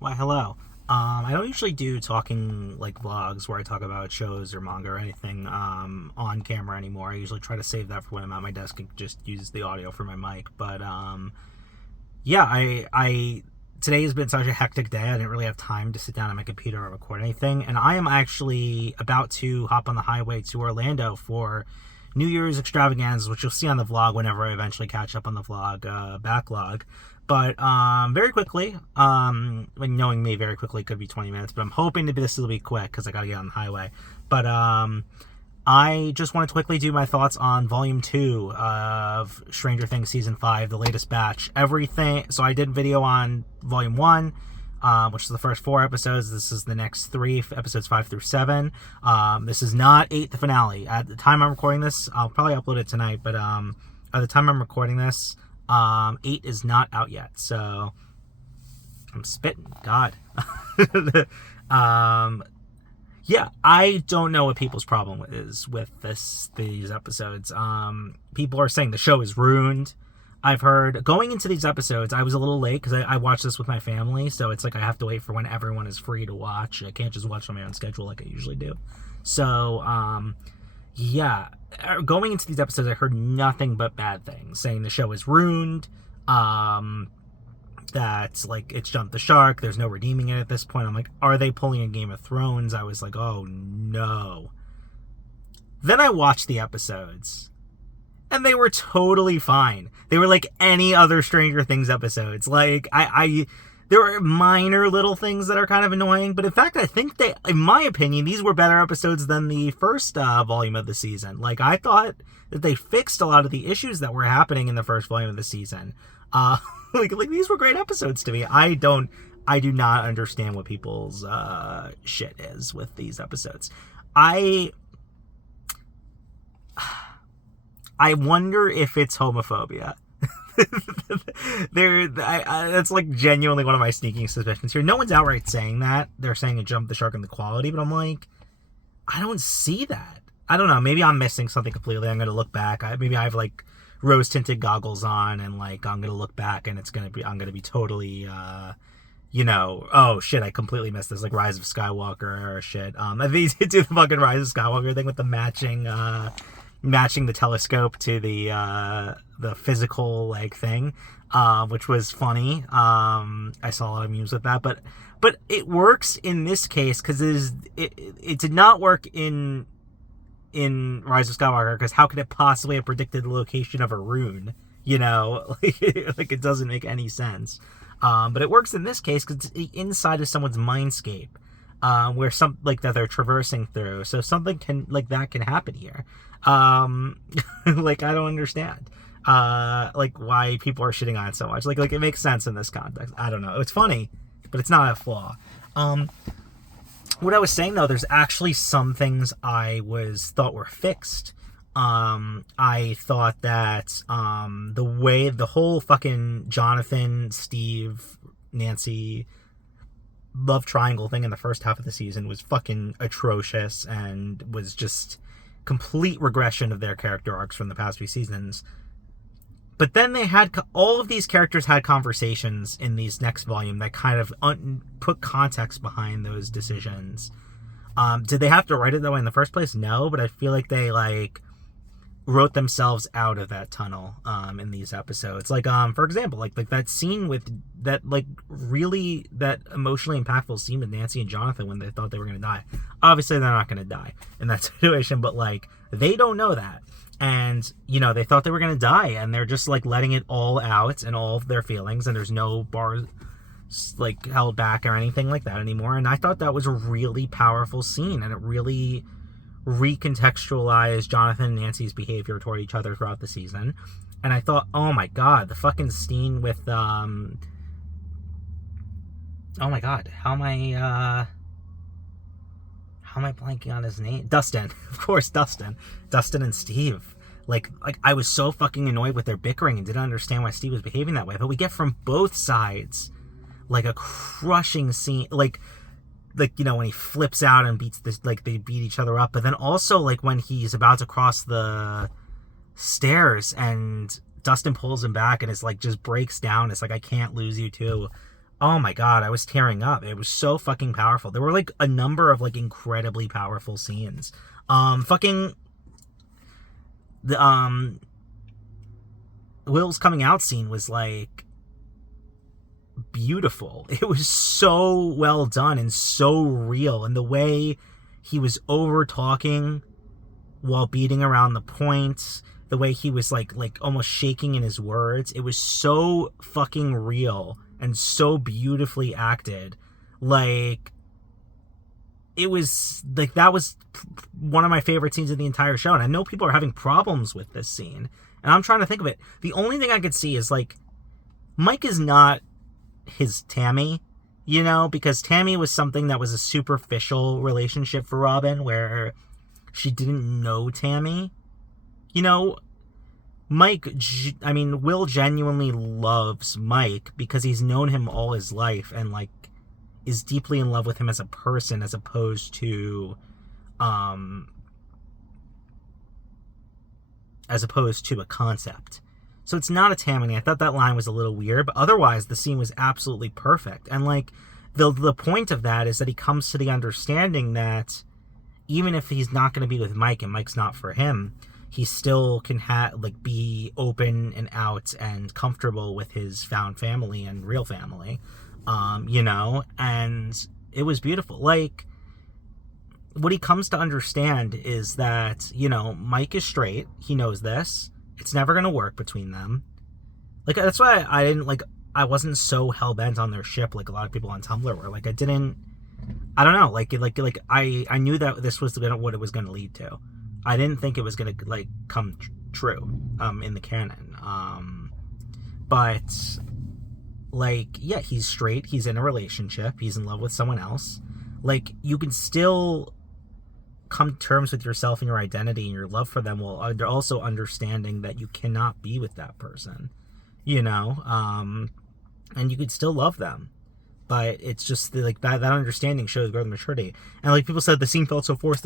Why, hello. I don't usually do talking like vlogs where I talk about shows or manga or anything on camera anymore. I usually try to save that for when I'm at my desk and just use the audio for my mic. But yeah, I today has been such a hectic day. I didn't really have time to sit down on my computer or record anything, and I am actually about to hop on the highway to Orlando for New Year's extravaganzas, which you'll see on the vlog whenever I eventually catch up on the vlog backlog. But very quickly, when knowing me, very quickly could be 20 minutes, but I'm hoping this will be quick because I got to get on the highway. But I just wanted to quickly do my thoughts on Volume 2 of Stranger Things Season 5, the latest batch. Everything. So I did a video on Volume 1, which is the first 4 episodes. This is the next 3, episodes 5 through 7. This is not 8, the finale. At the time I'm recording this, I'll probably upload it tonight, but at the time I'm recording this, 8 is not out yet, so I'm spitting. God. Yeah, I don't know what people's problem is with these episodes. People are saying the show is ruined. I've heard going into these episodes, I was a little late because I watched this with my family, so it's like I have to wait for when everyone is free to watch. I can't just watch on my own schedule like I usually do. So, yeah, going into these episodes, I heard nothing but bad things, saying the show is ruined, that, like, it's jumped the shark, there's no redeeming it at this point. I'm like, are they pulling a Game of Thrones? I was like, oh, no. Then I watched the episodes, and they were totally fine. They were like any other Stranger Things episodes. Like, there are minor little things that are kind of annoying, but in fact, I think in my opinion, these were better episodes than the first volume of the season. Like, I thought that they fixed a lot of the issues that were happening in the first volume of the season. Like these were great episodes to me. I do not understand what people's shit is with these episodes. I wonder if it's homophobia. That's like genuinely one of my sneaking suspicions here. No one's outright saying that. They're saying it jumped the shark in the quality, but I'm like, I don't see that. I don't know. Maybe I'm missing something completely. I'm going to look back. Maybe I have like rose-tinted goggles on, and like I'm going to look back and I'm going to be totally, oh shit, I completely missed this, like Rise of Skywalker or shit. I think they do the fucking Rise of Skywalker thing with the matching the telescope to the physical like thing, which was funny. I saw a lot of memes with that, but it works in this case because it did not work in Rise of Skywalker, because how could it possibly have predicted the location of a rune? Like it doesn't make any sense. But it works in this case because it's the inside of someone's mindscape, where like that they're traversing through. So something that can happen here. Like, I don't understand, like why people are shitting on it so much. Like it makes sense in this context. I don't know. It's funny, but it's not a flaw. What I was saying though, there's actually some things I thought were fixed. I thought that the whole fucking Jonathan, Steve, Nancy love triangle thing in the first half of the season was fucking atrocious and was just complete regression of their character arcs from the past few seasons. But then all of these characters had conversations in these next volume that kind of put context behind those decisions. Did they have to write it that way in the first place? No, but I feel like they like wrote themselves out of that tunnel in these episodes. Like for example, like that scene with that, like, really that emotionally impactful scene with Nancy and Jonathan when they thought they were going to die. Obviously they're not going to die in that situation, but like they don't know that. And, they thought they were going to die, and they're just, like, letting it all out and all of their feelings, and there's no bars, like, held back or anything like that anymore. And I thought that was a really powerful scene, and it really recontextualized Jonathan and Nancy's behavior toward each other throughout the season. And I thought, oh my god, the fucking scene with, oh my god, how am I blanking on his name? Dustin. Of course, Dustin and Steve. Like I was so fucking annoyed with their bickering and didn't understand why Steve was behaving that way. But we get from both sides, like, a crushing scene, like when he flips out and beats this, like, they beat each other up. But then also, like, when he's about to cross the stairs and Dustin pulls him back and it's like just breaks down. It's like, I can't lose you too. Oh my god, I was tearing up. It was so fucking powerful. There were like a number of like incredibly powerful scenes. Fucking the Will's coming out scene was like beautiful. It was so well done and so real, and the way he was over talking while beating around the points, the way he was like almost shaking in his words, it was so fucking real and so beautifully acted. Like, it was like, that was one of my favorite scenes of the entire show, and I know people are having problems with this scene, and I'm trying to think of it. The only thing I could see is like, Mike is not his Tammy, you know, because Tammy was something that was a superficial relationship for Robin, where she didn't know Tammy. You know, Will genuinely loves Mike because he's known him all his life and like is deeply in love with him as a person, as opposed to a concept. So it's not a Tammany. I thought that line was a little weird, but otherwise the scene was absolutely perfect. And like the point of that is that he comes to the understanding that even if he's not going to be with Mike and Mike's not for him, he still can be open and out and comfortable with his found family and real family, you know. And it was beautiful. Like, what he comes to understand is that, you know, Mike is straight. He knows this. It's never going to work between them. Like, that's why I wasn't so hell-bent on their ship like a lot of people on Tumblr were. Like, I don't know, I knew that this was what it was going to lead to. I didn't think it was going to, like, come true, in the canon. But, like, yeah, he's straight, he's in a relationship, he's in love with someone else. Like, you can still come to terms with yourself and your identity and your love for them, while they're also understanding that you cannot be with that person, you know? And you could still love them. But it's just like that understanding shows growth and maturity. And like people said, the scene felt so forced.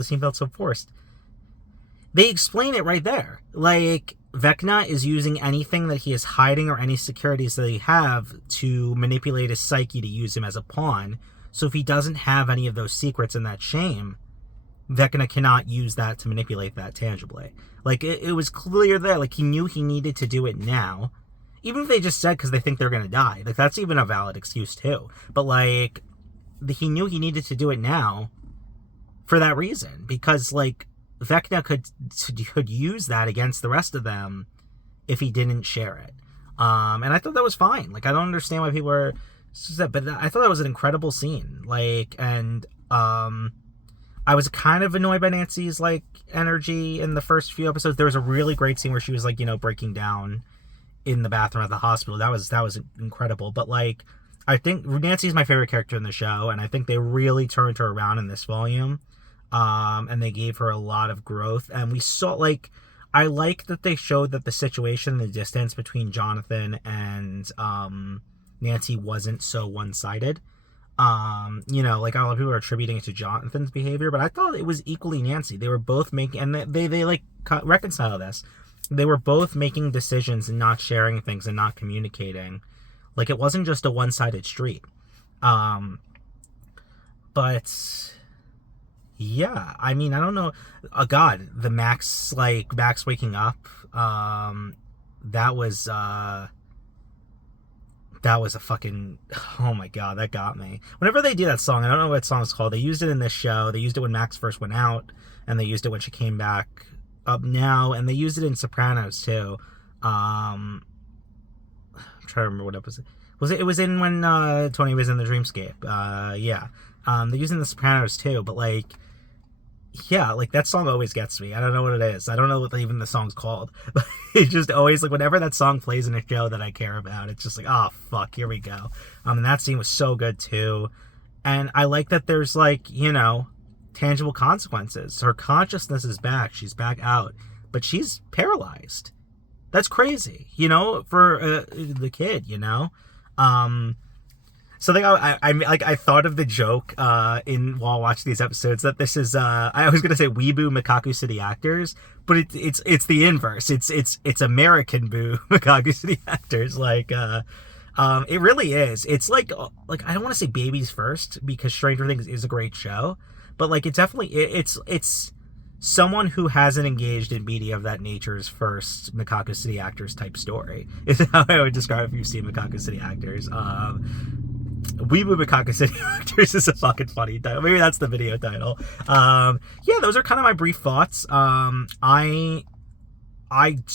They explain it right there. Like, Vecna is using anything that he is hiding or any securities that he have to manipulate his psyche to use him as a pawn. So if he doesn't have any of those secrets and that shame, Vecna cannot use that to manipulate that tangibly. Like, it was clear there. Like, he knew he needed to do it now. Even if they just said because they think they're going to die. Like, that's even a valid excuse, too. But, like, he knew he needed to do it now for that reason. Because, like, Vecna could use that against the rest of them if he didn't share it. And I thought that was fine. Like, I don't understand why people are... But I thought that was an incredible scene. Like, and I was kind of annoyed by Nancy's, like, energy in the first few episodes. There was a really great scene where she was, like, you know, breaking down in the bathroom at the hospital. That was incredible. But like, I think Nancy's my favorite character in the show, and I think they really turned her around in this volume, and they gave her a lot of growth. And we saw, like, I like that they showed that the situation, the distance between Jonathan and Nancy wasn't so one-sided. You know, like, a lot of people are attributing it to Jonathan's behavior, but I thought it was equally Nancy. They were both making, and they like reconcile this. They were both making decisions and not sharing things and not communicating. Like, it wasn't just a one-sided street. But yeah, I mean, I don't know. God, the Max waking up, that was a fucking, oh my God, that got me. Whenever they do that song, I don't know what song it's called. They used it in this show. They used it when Max first went out, and they used it when she came back up now, and they used it in Sopranos too. I'm trying to remember what episode it was in when Tony was in the dreamscape. Yeah, they used it in the Sopranos too. But like, yeah, like, that song always gets me. I don't know what it is. I don't know what even the song's called, but it just always, like, whenever that song plays in a show that I care about, it's just like, oh fuck, here we go. And that scene was so good too. And I like that there's, like, you know, tangible consequences. Her consciousness is back. She's back out, but she's paralyzed. That's crazy, you know, for the kid, you know. Something I thought of the joke while watching these episodes, that this is I was gonna say Weeabo Mekakucity actors, but it's the inverse. It's American Boo Mekakucity actors. Like It really is. It's like I don't want to say babies first because Stranger Things is a great show, but like it's definitely it's someone who hasn't engaged in media of that nature's first Mekakucity Actors type story is how I would describe if you've seen Mekakucity Actors. Weeabo Mekakucity Actors is a fucking funny title. Maybe that's the video title. Yeah, those are kind of my brief thoughts. I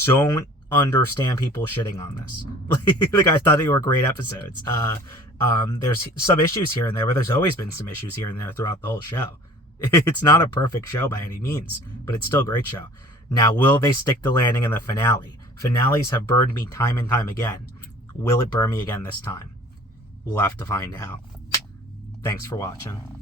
don't understand people shitting on this. Like I thought they were great episodes. There's some issues here and there, but there's always been some issues here and there throughout the whole show. It's not a perfect show by any means, but it's still a great show. Now, will they stick the landing in the finale? Finales have burned me time and time again. Will it burn me again this time? We'll have to find out. Thanks for watching.